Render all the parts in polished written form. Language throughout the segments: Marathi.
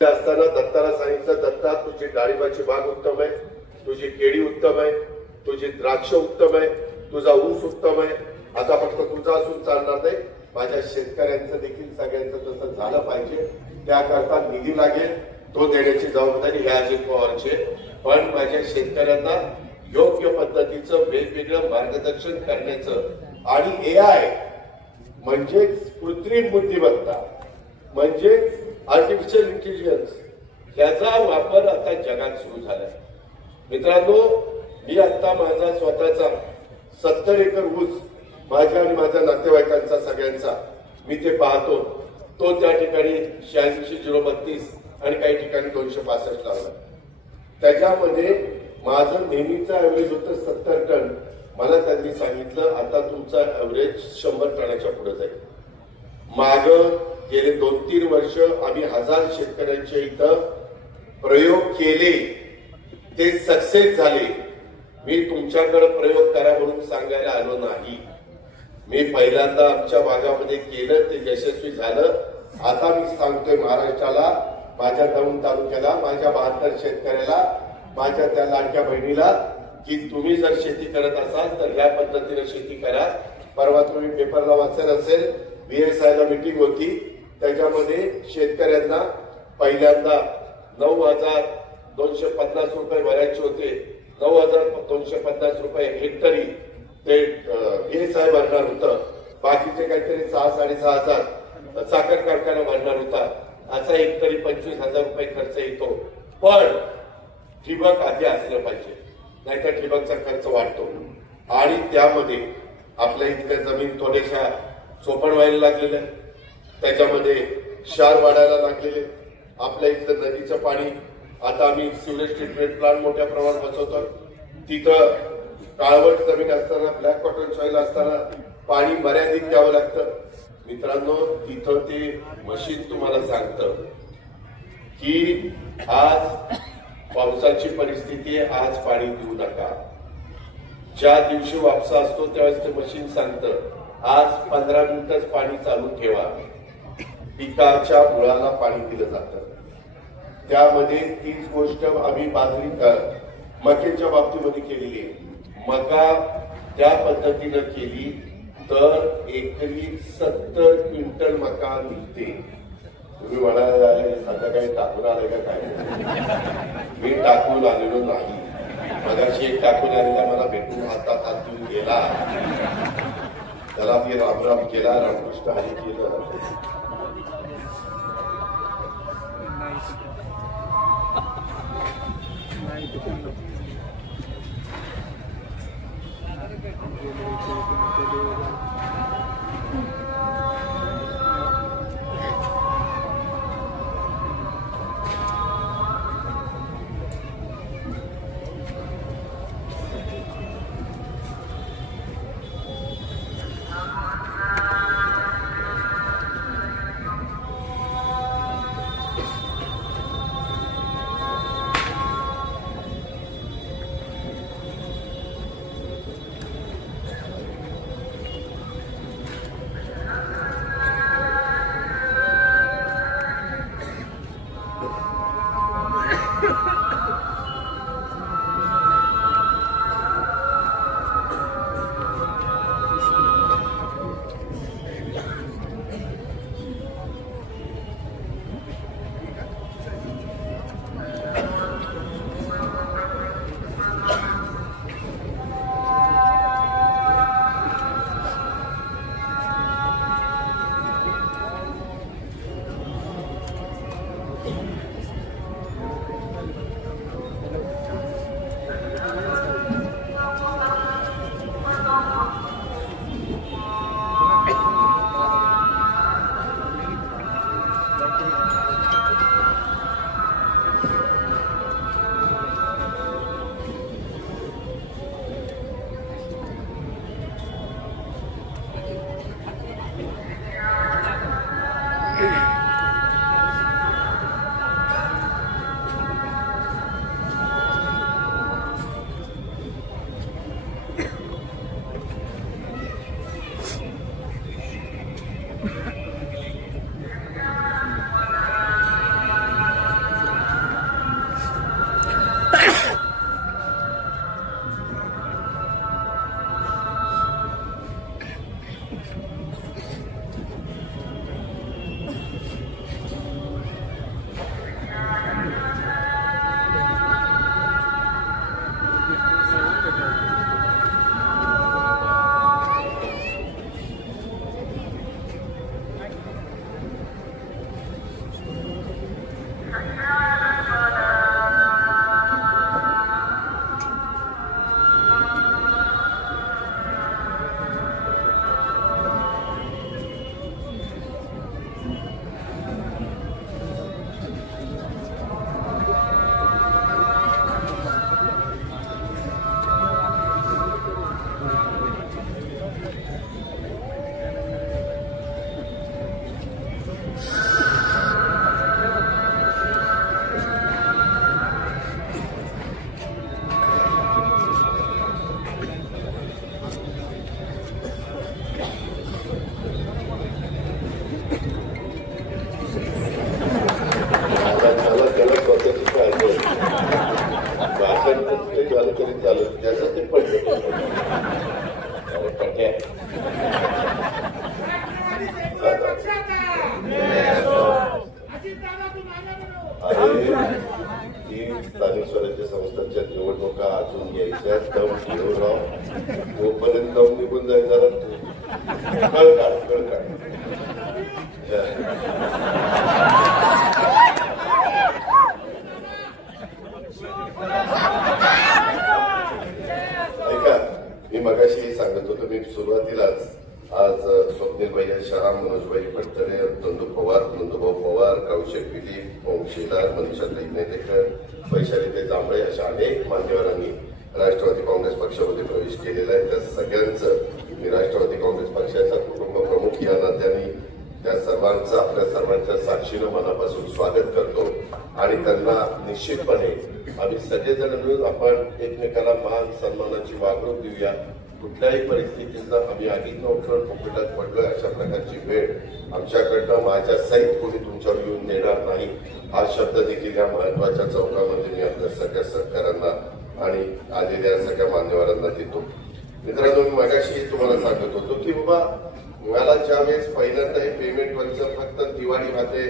असताना दत्ताला सांगितलं, दत्ता तुझी डाळिंबाची बाग उत्तम आहे, तुझी केळी उत्तम आहे, तुझी द्राक्ष उत्तम आहे, तुझा ऊस उत्तम आहे. आता फक्त तुझा असून चालणार नाही, माझ्या शेतकऱ्यांचं देखील सगळ्यांचं तसं झालं पाहिजे. त्याकरता निधी लागेल, तो देण्याची जबाबदारी ह्या अजित पवारची. पण माझ्या शेतकऱ्यांना योग्य पद्धतीचं वेगवेगळं मार्गदर्शन करण्याचं आणि एआय म्हणजेच कृत्रिम बुद्धिमत्ता म्हणजेच आर्टिफिशियल इंटेलिजन्स याचा वापर आता जगात सुरू झालाय. मित्रांनो, मी आता माझा स्वतःचा 70 एकर ऊस माझ्या आणि माझ्या नातेवाईकांचा सगळ्यांचा मी ते पाहतो. तो त्या ठिकाणी 86,032 आणि काही ठिकाणी 265 लावला. त्याच्यामध्ये माझं नेहमीचं ऍव्हरेज होतं 70 टन. मला त्यांनी सांगितलं आता तुमचा ऍव्हरेज 100 टनाच्या पुढे जाईल. माग गेले 2-3 वर्ष आम्ही 1000 शेतकऱ्यांच्या इथं प्रयोग केले, ते सक्सेस झाले. मी तुमच्याकडे प्रयोग करा म्हणून सांगायला आलो नाही. मी पहिल्यांदा आमच्या भागामध्ये केलं, ते यशस्वी झालं. आता मी सांगतोय महाराष्ट्राला, माझ्या दौंड तालुक्याला, माझ्या 72 शेतकऱ्याला, माझ्या त्या लाडक्या बहिणीला, की तुम्ही जर शेती करत असाल तर ह्या पद्धतीने शेती करा. परवा तुम्ही पेपरला वाचलं असेल, बीएसआयला मीटिंग होती, त्याच्यामध्ये शेतकऱ्यांना पहिल्यांदा 9,250 रुपये भरायचे होते. 9,250 रुपये हेक्टरी ते बीएसआय भरणार होतं. बाकीचे काहीतरी 6,000-6,500 साखर कारखाना भरणार होता. असा हेक्टरी 25,000 रुपये खर्च येतो. पण ठिबक आधी असलं पाहिजे, नाहीतर ठिबकचा खर्च वाढतो. आणि त्यामध्ये आपल्या इथल्या जमीन थोड्याशा चोपड व्हायला लागलेल्या, त्याच्यामध्ये क्षार वाढायला लागलेले. आपल्या इथलं नदीचं पाणी आता आम्ही सिवरेज ट्रीटमेंट प्लांट मोठ्या प्रमाणात बसवतो. तिथं काळवट जमीन असताना, ब्लॅक कॉटन सॉइल असताना पाणी मर्यादित द्यावं लागतं. मित्रांनो, तिथं ते मशीन तुम्हाला सांगतं की आज पावसाची परिस्थिती आहे, आज पाणी देऊ नका. ज्या दिवशी वापसा असतो त्यावेळेस ते मशीन सांगतं आज 15 मिनिटच पाणी चालू ठेवा. पिकाच्या मुळाला पाणी दिलं जातं. त्यामध्ये तीच गोष्ट आम्ही बाजरी मक्याच्या बाबतीमध्ये केलेली आहे. मका त्या पद्धतीनं केली तर एकरी 70 क्विंटल मका निघते. तुम्ही म्हणाला सध्या काही टाकून आले का काय? मी टाकून आलेलो नाही. मगाशी एक टाकून आलेला मला भेटून हातात हात देऊन गेला. त्याला मी रामराम केला, रामकृष्ण हरी केलं. की स्थानिक स्वराज्य संस्थांच्या निवडणुका अजून घ्यायच्या, दम घेऊन राव, तोपर्यंत दम निघून जाईल. जरा कळ काढ ऐका, मी मगाशी सांगत होतो, मी सुरुवातीलाच आज स्वप्नील भैया शहा, मनोजभाई पटतरे, नंदुभाऊ पवार, कौशल दिलीप, ओम शेलार, मनीषा नेतेकर, वैशाली जांभळे अशा अनेक मान्यवरांनी राष्ट्रवादी काँग्रेस पक्षामध्ये प्रवेश केलेला आहे. त्या सगळ्यांचं मी राष्ट्रवादी काँग्रेस पक्षाचा कुटुंब प्रमुख या नात्याने त्या सर्वांचं आपल्या सर्वांच्या साक्षीनं मनापासून स्वागत करतो आणि त्यांना निश्चितपणे आम्ही सगळेजण मिळून आपण एकमेकाला मान सन्मानाची वागणूक देऊया. कुठल्याही परिस्थितीचा आम्ही आगीत उठून फुकटात पडलोय अशा प्रकारची वेळ आमच्याकडनं माझ्या सहित कोणी तुमच्यावर येऊन देणार नाही हा शब्द देखील या महत्वाच्या चौकामध्ये मी आपल्या सगळ्या सहकाऱ्यांना आणि आलेल्या सगळ्या मान्यवरांना देतो. मित्रांनो, मी मगाशी तुम्हाला सांगत होतो की बाबा मला ज्यावेळेस पहिल्यांदा हे पेमेंटवरचं फक्त दिवाळीमध्ये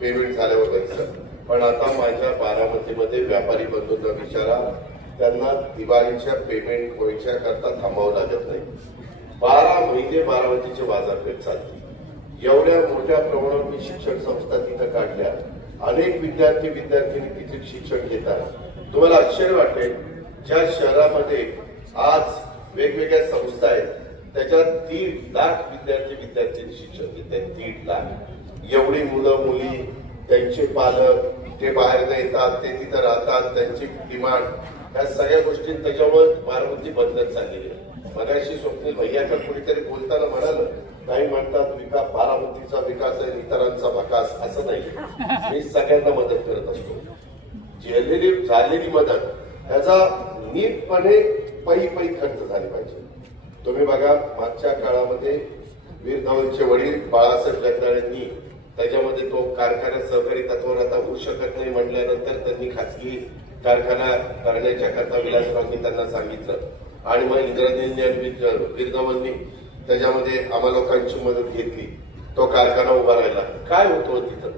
पेमेंट झाल्यावर व्हायचं, पण आता माझ्या बारामतीमध्ये व्यापारी बंधूंना विचारा, त्यांना दिवाळीच्या पेमेंट व्हायच्या करता थांबावं लागत नाही. 12 महिने बारामतीची बाजारपेठ चालली. एवढ्या मोठ्या प्रमाणात मी शिक्षण संस्था तिथं काढल्या, अनेक विद्यार्थिनी तिथे शिक्षण घेतात. तुम्हाला आश्चर्य वाटेल, ज्या शहरामध्ये आज वेगवेगळ्या संस्था आहेत त्याच्यात 1.5 लाख विद्यार्थी शिक्षण घेतात. 1.5 लाख. एवढी मुलं मुली, त्यांचे पालक, ते बाहेर येतात, ते तिथं राहतात, त्यांची डिमांड, या सगळ्या गोष्टी त्याच्यावर बारामती बदलत चाललेली आहे. मगाशी स्वप्नील भैयाकडे कुणीतरी बोलताना म्हणाल, काही म्हणतात बारामतीचा विकास आहे, इतरांचा विकास, असं नाही. मी सगळ्यांना मदत करत असतो. झालेली मदत त्याचा नीटपणे पै खर्च झाली पाहिजे. तुम्ही बघा, मागच्या काळामध्ये वीर धवलचे वडील बाळासाहेब जगदाळेंनी त्याच्यामध्ये तो कारखाना सहकारी तत्वावर आता होऊ शकत नाही म्हटल्यानंतर त्यांनी खासगी कारखाना करण्याच्या करता विलासरावांनी त्यांना सांगितलं आणि मग इंदिराजींनी आणि वीर धवलनी त्याच्यामध्ये आम्हा लोकांची मदत घेतली. तो कारखाना उभा राहिला. काय होतो तिथं?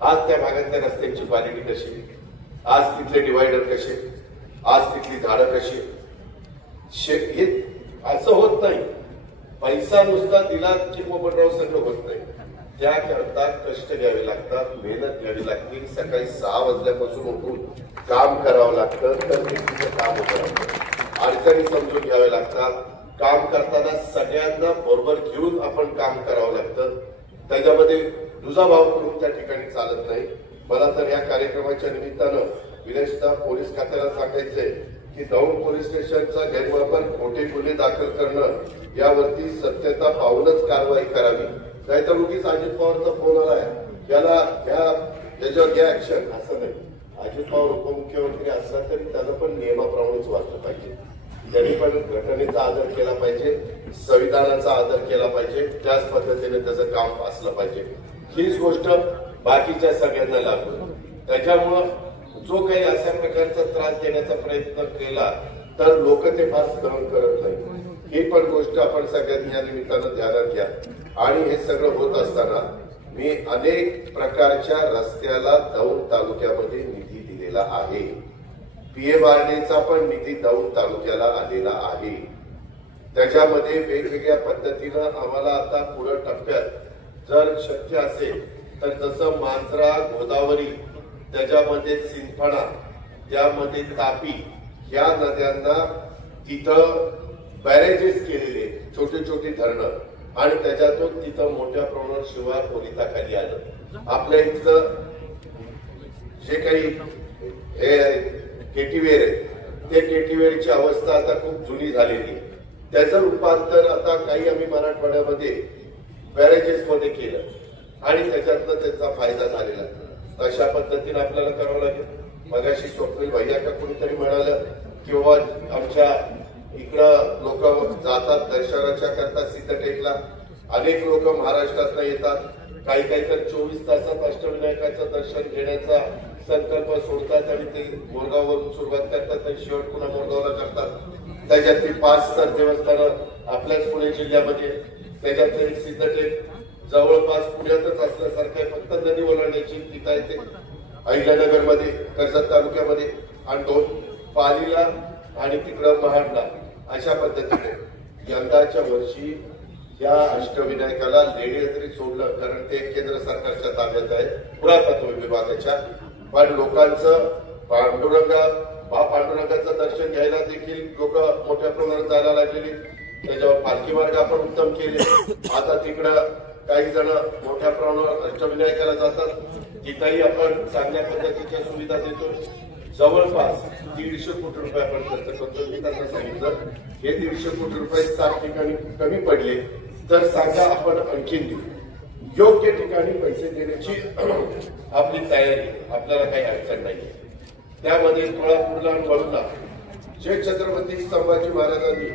आज त्या भागातल्या रस्त्यांची क्वालिटी कशी, आज तिथले डिवायडर कसे, आज तिथली झाडं कशी, हे असं होत नाही. पैसा नुसता दिला की पोपटराव सगळं होत नाही. त्याकरता कष्ट घ्यावे लागतात, मेहनत घ्यावी लागते. सकाळी 6 वाजल्यापासून उठून काम करावं लागतं, तर तिथं काम होतं. अडचणी समजून घ्याव्या लागतात. काम करताना सगळ्यांना बरोबर घेऊन आपण काम करावं लागतं. त्याच्यामध्ये दुजाभाव करून त्या ठिकाणी चालत नाही. मला तर या कार्यक्रमाच्या निमित्तानं विशेषतः पोलीस खात्याला सांगायचंय की दौंड पोलीस स्टेशनचा गैरवापर, खोटे गुन्हे दाखल करणं यावरती सत्यता पाहूनच कारवाई करावी. नाहीतर उगीच अजित पवारचा फोन आलाय, त्याच्यावर घ्या ऍक्शन, असं नाही. अजित पवार उपमुख्यमंत्री असला तरी त्यानं पण नियमाप्रमाणेच वाचलं पाहिजे. त्यांनी पण घटनेचा आदर केला पाहिजे, संविधानाचा आदर केला पाहिजे, त्याच पद्धतीने त्याचं काम असलं पाहिजे. हीच गोष्ट बाकीच्या सगळ्यांना लागू. त्याच्यामुळं जो काही अशा प्रकारचा त्रास देण्याचा प्रयत्न केला तर लोक ते फार सहन करत नाही. ही पण गोष्ट आपण सगळ्यांनी या निमित्तानं ध्यानात घ्या. आणि हे सगळं होत असताना मी अनेक प्रकारच्या रस्त्याला दौंड तालुक्यामध्ये निधी दिलेला आहे. पीएमआरडीचा पण निधी दौंड तालुक्याला आलेला आहे. त्याच्यामध्ये वेगवेगळ्या पद्धतीनं आम्हाला आता पुढे टप्प्यात जर शक्य असेल तर जसं मांजरा, गोदावरी, त्याच्यामध्ये सिंधफणा, त्यामध्ये तापी, या नद्यांना तिथं बॅरेजेस केलेले, छोटे छोटे धरणं, आणि त्याच्यातून तिथं मोठ्या प्रमाणात शिवार पोलिसाखाली आलं. आपल्या इथलं जे काही हे केटीवेर आहे, ते केटीवेरची अवस्था आता खूप जुनी झालेली. त्याचं रूपांतर आता काही आम्ही मराठवाड्यामध्ये बॅरेजेस मध्ये केलं आणि त्याच्यातनं त्याचा फायदा झालेला. अशा पद्धतीने आपल्याला करावं लागेल. मगाशी स्वप्नील भैया का कोणीतरी म्हणालं की बाबा आमच्या इकडं लोक जातात दर्शनाच्या करता सिद्धटेकला. अनेक लोक महाराष्ट्रात येतात. काही तर 24 तासात अष्टविनायकाचं दर्शन घेण्याचा संकल्प सोडतात आणि ते मोरगाववरून सुरुवात करतात आणि शेवट पुन्हा मोरगावला करतात. त्याच्यातली 5 तर देवस्थानं आपल्याच पुणे जिल्ह्यामध्ये. त्याच्यातलं एक सिद्धटेक जवळपास पुण्यातच असल्यासारखं, फक्त नदी ओलांडण्याची तिथं आहे ते अहिल्यानगर मध्ये, कर्जत तालुक्यामध्ये आणि 2 पालीला आणि तिकडं महाडला. अशा पद्धतीने यंदाच्या वर्षी या अष्टविनायकाला लेणे जरी सोडलं, कारण ते केंद्र सरकारच्या ताब्यात आहे, पुरातत्व विभागाच्या, पण लोकांचं पांडुरंगाचं दर्शन घ्यायला देखील लोक मोठ्या प्रमाणात जायला लागलेली. त्याच्यावर पालखी मार्ग आपण उत्तम केले. आता तिकडं काही जण मोठ्या प्रमाणावर अष्टविनायकाला जातात, तिथंही आपण चांगल्या पद्धतीच्या सुविधा देतो. जवळपास 150 कोटी रुपये आपण खर्च करतो. मी त्यांना सांगितलं हे 150 कोटी रुपये 7 ठिकाणी कमी पडले तर सांगा, आपण आणखीन देऊ. योग्य ठिकाणी पैसे देण्याची आपली तयारी, आपल्याला काही अडचण नाही. त्यामध्ये कोल्हापूरला आणि वळूला जे छत्रपती संभाजी महाराजांनी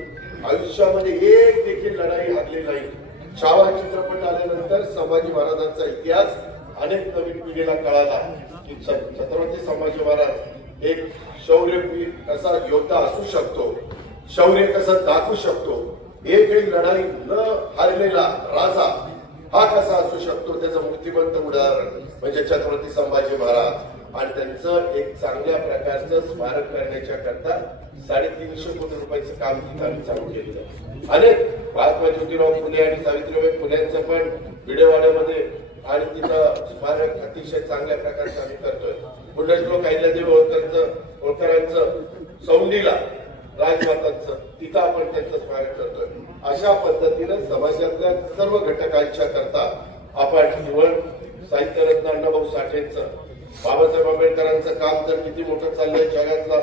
आयुष्यामध्ये एक देखील लढाई हारली नाही. छावा चित्रपट आल्यानंतर संभाजी महाराजांचा इतिहास अनेक नवीन पिढीला कळाला की छत्रपती संभाजी महाराज एक शौर्यवीर कसा योद्धा असू शकतो, शौर्य कसं दाखवू शकतो, एकही लढाई न हारलेला राजा हा कसा असू शकतो, त्याचं मूर्तिमंत उदाहरण म्हणजे छत्रपती संभाजी महाराज. आणि त्यांचं एक चांगल्या प्रकारचं स्मारक करण्याच्या करता 350 कोटी रुपयाचं काम तिथं आम्ही चालू केलेलं. अनेक महात्मा ज्योतिराव फुले आणि सावित्रीबाई फुल्यांचं पण विडेवाड्यामध्ये आणि तिथं स्मारक अतिशय चांगल्या प्रकारचं आम्ही करतोय. पुण्यश्लोक अहिल्यादेवी होळकरांचं सौंडीला राजमातांचं तिथं आपण त्यांचं स्मारक करतोय. अशा पद्धतीनं समाजातल्या सर्व घटकांच्या करता आपण निवड साहित्यरत्न अण्णाभाऊ साठेंचं, बाबासाहेब आंबेडकरांचं काम तर किती मोठं चाललंय, जगातला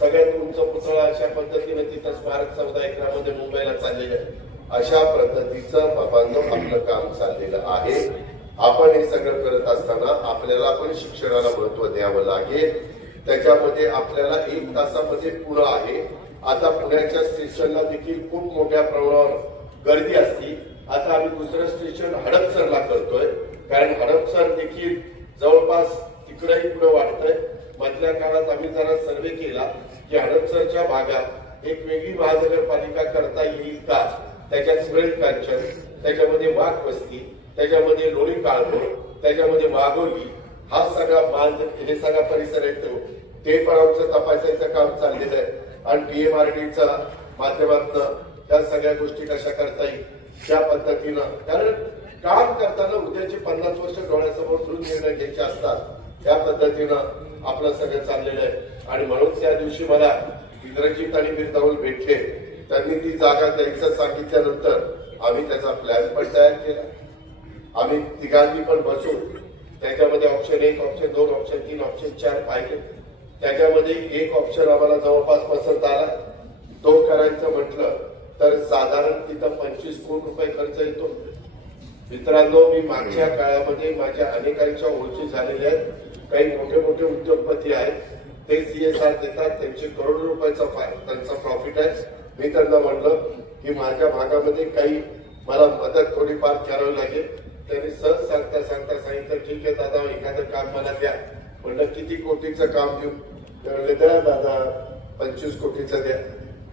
सगळ्यात उंच पुतळा अशा पद्धतीने तिथं स्मारक 14 एकरामध्ये मुंबईला चाललेलं आहे. अशा पद्धतीचं बाबांनो आपलं काम चाललेलं आहे. आपण हे सगळं करत असताना आपल्याला पण शिक्षणाला महत्व द्यावं लागेल. त्याच्यामध्ये आपल्याला 1 तासामध्ये पुणे आहे. आता पुण्याच्या स्टेशनला देखील खूप मोठ्या प्रमाणावर गर्दी असते. आता आम्ही दुसरं स्टेशन हडपसरला करतोय, कारण हडपसर देखील जवळपास तिकडे वाढतंय. मधल्या काळात आम्ही जरा सर्वे केला की हडपसरच्या भागात एक वेगळी महानगरपालिका करता येईल का. त्याच्यात सुरेल कांचन, त्याच्यामध्ये वाघ वस्ती, त्याच्यामध्ये लोणी काळभोर, त्याच्यामध्ये वाघोली, हा सगळा बांध, हे सगळा परिसर येतो. ते पण आमचं तपासायचं काम चाललेलं आहे. आणि PMRDच्या माध्यमातून त्या सगळ्या गोष्टी कशा करता येईल त्या पद्धतीनं, कारण काम करताना उद्याची 50 वर्ष डोळ्यासमोर ठेवून निर्णय घ्यायचे असतात. त्या पद्धतीनं आपलं सगळं चाललेलं आहे. आणि म्हणून त्या दिवशी मला इंद्रजित आणि बिरदावल भेटले. त्यांनी ती जागा द्यायचं सांगितल्यानंतर आम्ही त्याचा प्लॅन पण तयार केला. आम्ही तिघांनी पण बसून त्याच्यामध्ये ऑप्शन 1, ऑप्शन 2, ऑप्शन 3, ऑप्शन 4 पाहिले. त्याच्यामध्ये एक ऑप्शन आम्हाला जवळपास पसंत आला. तो करायचं म्हटलं तर साधारण तिथं 25 कोटी रुपये खर्च येतो. मित्रांनो, मी मागच्या काळामध्ये माझ्या अनेकांच्या ओळखी झालेल्या आहेत. काही मोठे मोठे उद्योगपती आहेत, ते CSR देतात, त्यांचे करोडो रुपयाचा त्यांचा प्रॉफिट आहे. मी त्यांना म्हणलं की माझ्या भागामध्ये काही मला मदत थोडीफार करावी लागेल. त्यांनी सहज सांगता सांगितलं ठीक आहे दादा, एखादं काम मला द्या. म्हणलं किती कोटीचं काम देऊ. म्हणले द्या दादा 25 कोटीचं द्या.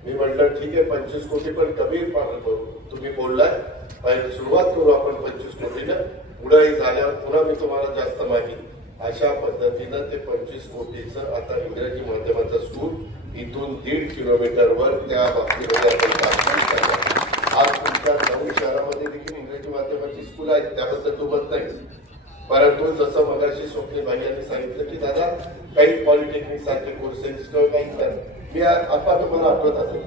मी म्हटलं ठीक आहे 25 कोटी पण कमी तुम्ही बोललाय, पाहिजे सुरुवात करू आपण 25 कोटीनं, पुढे झाल्यावर पुन्हा मी तुम्हाला जास्त मागेन. अशा पद्धतीनं ते 25 कोटीचं आता इंग्रजी माध्यमाचं स्कूल इथून 1.5 किलोमीटरवर त्या बाबतीमध्ये आज तुमच्या 9 शहरामध्ये देखील इंग्रजी माध्यमाची स्कूल आहेत, त्याबद्दल दुमत नाही. परंतु जसं मगाशी स्वप्नील भाई यांनी सांगितलं की दादा काही पॉलिटेक्निक सारखे कोर्सेस किंवा काही कर. मी आता तुम्हाला आठवत असेल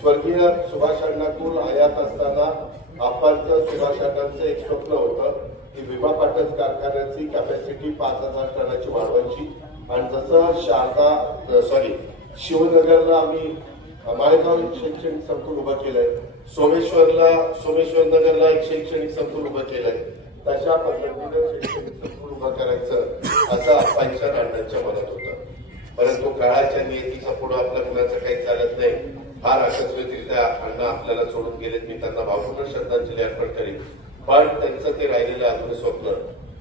स्वर्गीय सुभाष अण्णाकुल हयात असताना आपणचं सुभाष अण्णांचं एक स्वप्न होतं की भीमा पाटस कारखान्याची कॅपॅसिटी 5000 टनाची वाढवायची. आणि जसं शिवनगरला आम्ही माळेगाव शैक्षणिक संकुल उभं केलंय, सोमेश्वर नगरला एक शैक्षणिक संकुल उभं केलंय, तशा पद्धतीनं शैक्षणिक संकुल उभं करायचं असं आप्पांच्या अण्णांच्या मनात होतं. परंतु काळाच्या नियतीचा पुढे आपल्या मुलाचं काही चालत नाही. फार आकस्मिकरित्या अण्णा आपल्याला सोडून गेलेत. मी त्यांना भावपूर्ण श्रद्धांजली अर्पण करेन. पण त्यांचं ते राहिलेलं अधुरे स्वप्न,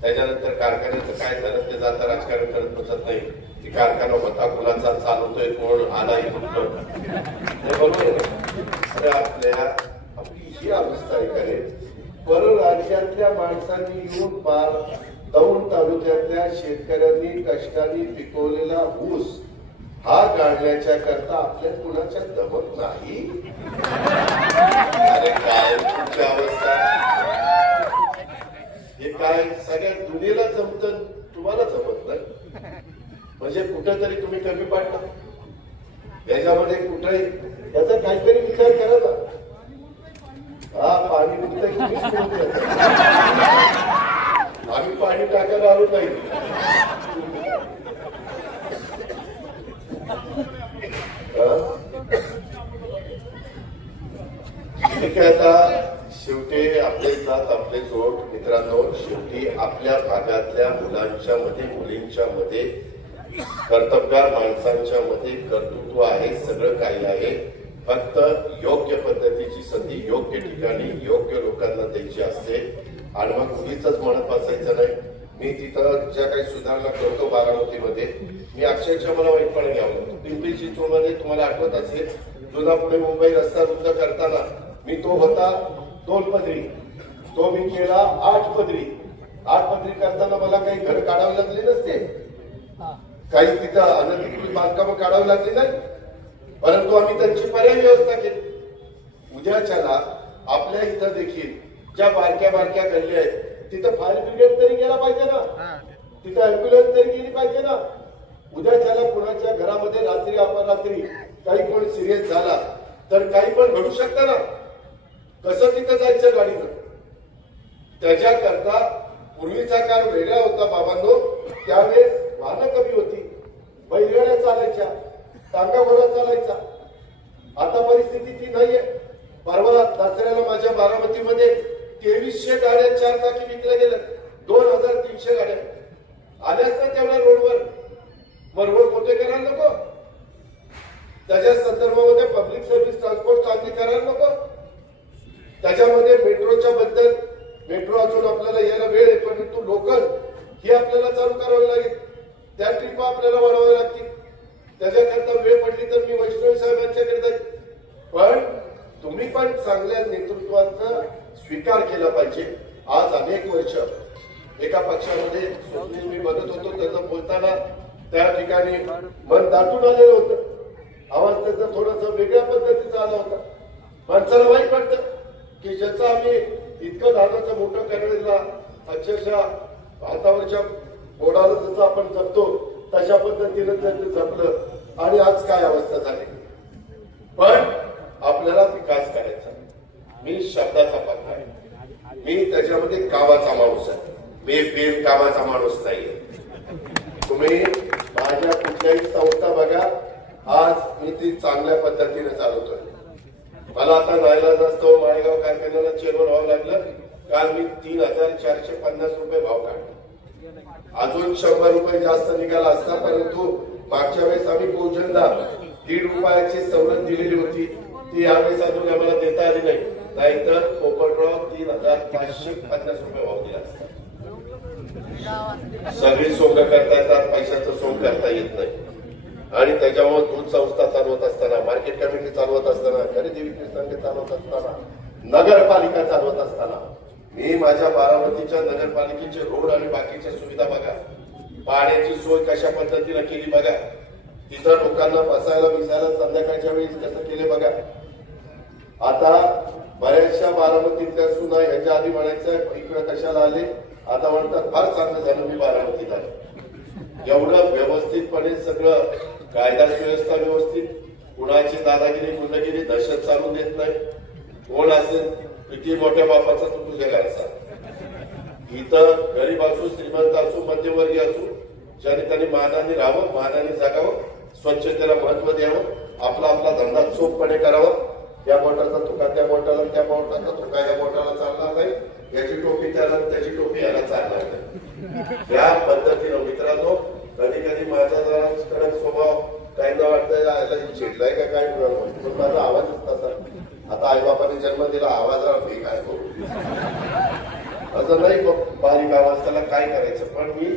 त्याच्यानंतर कारखान्याचं काय झालं ते जाता राजकारण करत बसत नाही की कारखाना होता कुणाचा चालवतोय, कोण आलाही कुठलं, हे बरोबर आहे. आपली ही अवस्था आहे. करे परराज्यातल्या माणसांनी येऊन दौंड तालुक्यातल्या शेतकऱ्यांनी कष्टाने पिकवलेला ऊस हा काढण्याच्या करता आपल्या कुणाच्या दमत नाही. अरे काय तुमची अवस्था, हे काय सगळ्या दुनियेला जमत, तुम्हाला जमत नाही. म्हणजे कुठेतरी तुम्ही कमी पाडता याच्यामध्ये, कुठेही याचा काहीतरी विचार करा ना. हा पाणी आम्ही पाणी टाकायला आलो नाही. ठीक आहे, आता शेवटी आपले जात आपले जोड. मित्रांनो, शेवटी आपल्या भागातल्या मुलांच्या मध्ये, मुलींच्या मध्ये, कर्तबगार माणसांच्या मध्ये कर्तृत्व आहे, सगळं काही आहे. फक्त योग्य पद्धतीची संधी योग्य ठिकाणी योग्य लोकांना द्यायची असते. आणि मग मुलीच म्हणत बसायचं नाही. मी तिथं ज्या काही सुधारणा करतो बारामतीमध्ये, मी अक्षरशः मला वाईटपणे घ्यावं. पिंपरी चिंचवडमध्ये तुम्हाला आठवत असेल, जुना पुणे मुंबई रस्ता रुंद करताना मी तो होता 2 पदरी, तो मी केला 8 पदरी. 8 पदरी करताना मला काही घर काढावे लागले नसते, काही तिथं अनधिकृत बांधकामं काढावी लागली नाही, परंतु आम्ही त्यांची पर्याय व्यवस्था केली. उद्याच्याला आपल्या इथं देखील ज्या बारक्या बारक्या गल्ल्या आहेत तिथं फायर ब्रिगेड तरी गेला पाहिजे ना, तिथं अँब्युलन्स तरी गेली पाहिजे ना. उद्याच्याला कुणाच्या घरामध्ये रात्री अपरात्री काही कोण सिरियस झाला तर काही पण घडू शकतं ना. कसं तिथं जायचं गाडीनं? त्याच्याकरता पूर्वीचा काळ वेगळा होता बाबांनो. त्यावेळेस वाहनं कमी होती, बैलगाड्या चालायच्या, टांगा घोडा चालायचा. आता परिस्थिती ती नाहीये. परवा दसऱ्याला माझ्या बारामतीमध्ये 2300 गाड्या 4 चाकी विकल्या गेल्या. 2300 गाड्या आल्याच ना तेवढ्या रोडवर. मग रोड मोठे करायला नको? त्याच्या संदर्भामध्ये पब्लिक सर्व्हिस ट्रान्सपोर्ट चांगली करायला नको? त्याच्यामध्ये मेट्रोच्या बद्दल, मेट्रो अजून आपल्याला यायला वेळ आहे, परंतु लोकल ही आपल्याला चालू करावी लागेल. त्या ट्रिपा आपल्याला वाढवाव्या लागतील. त्याच्याकरता वेळ पडली तर मी वैष्णवी साहेबांच्याकडे जाईल. पण तुम्ही पण चांगल्या नेतृत्वाचा स्वीकार केला पाहिजे. आज अनेक वर्ष एका पक्षामध्ये स्वप्नील मी बघत होतो, त्याचं बोलताना त्या ठिकाणी मन दाटून आलेलं होतं. आवाज त्याचा थोडासा वेगळ्या पद्धतीचा आला होता. माणसाला वाईट वाटतं की ज्याचं आम्ही इतकं दानाचं मोठं करायला अक्षरशः हातावरच्या बोर्डाला जसं आपण जपतो तशा पद्धतीने जर ते जपलं आणि आज काय अवस्था झाली. पण आपल्याला विकास करायचा. मी शब्दाचा पात्र आहे, मी त्याच्यामध्ये कामाचा माणूस आहे, मी बेकामाचा माणूस नाहीये. तुम्ही माझ्या कुठल्याही संस्था बघा, आज मी ती चांगल्या पद्धतीने चालवतोय. मला आता नाईलाज असतो, माळेगाव कारखान्याला चेअरमन व्हावं लागलं. काल मी 3450 रुपये भाव काढला. अजून 100 रुपये जास्त निघाला असता, परंतु मागच्या वेळेस आम्ही भोजनला 1.5 रुपयाची सवलत दिलेली होती, ती यावेळेस अजून आम्हाला देता आली नाही. नाहीतर पोपटराव 3550 रुपये भाव दिला असता. सगळी सोंग करता येतात, पैशाचं सोंग करता येत नाही. आणि त्याच्यामुळे दूध संस्था चालवत असताना, मार्केट कमिटी चालवत असताना, खरेदी विक्री संघ चालवत असताना, नगरपालिका चालवत असताना, मी माझ्या बारामतीच्या नगरपालिकेचे रोड आणि बाकीच्या सुविधा बघा, पाण्याची सोय कशा पद्धतीने केली बघा, तिथं लोकांना बसायला विसायला संध्याकाळच्या वेळी कसं केले बघा. आता बऱ्याचशा बारामतीतल्या सुना ह्याच्या आधी म्हणायचं इकडे कशाला आले, आता म्हणतात फार चांगलं झालं मी बारामतीत आलो. एवढं व्यवस्थितपणे सगळं कायदा सुव्यवस्था व्यवस्थित, कुणाची दादागिरी गुंडगिरी दहशत चालू देत नाही. कोण असेल किती मोठ्या बापाचा तू तुझ्या घरचा, इथं गरीब असू श्रीमंत असू मध्यमवर्गीय असू, ज्याने त्यांनी मानाने राहावं, मानाने जगावं, स्वच्छतेला महत्व द्यावं, आपला आपला धंदा चोखपणे करावा. या बोटाचा तुका त्या बोटाला, त्या बोटाचा तुका या बोटाला चालणार नाही, याची टोपी त्याला, त्याची टोपी याला चालणार नाही. या पद्धतीनं मित्रांनो, कधी कधी माझा जरा कडक स्वभाव काहींना वाटतं याला चिडलाय का काय, पण माझा आवाजच तसा. आता आईबापाने जन्म दिला, आवाजाला मी काय करू, असं नाही बारीक आवाज, त्याला काय करायचं. पण मी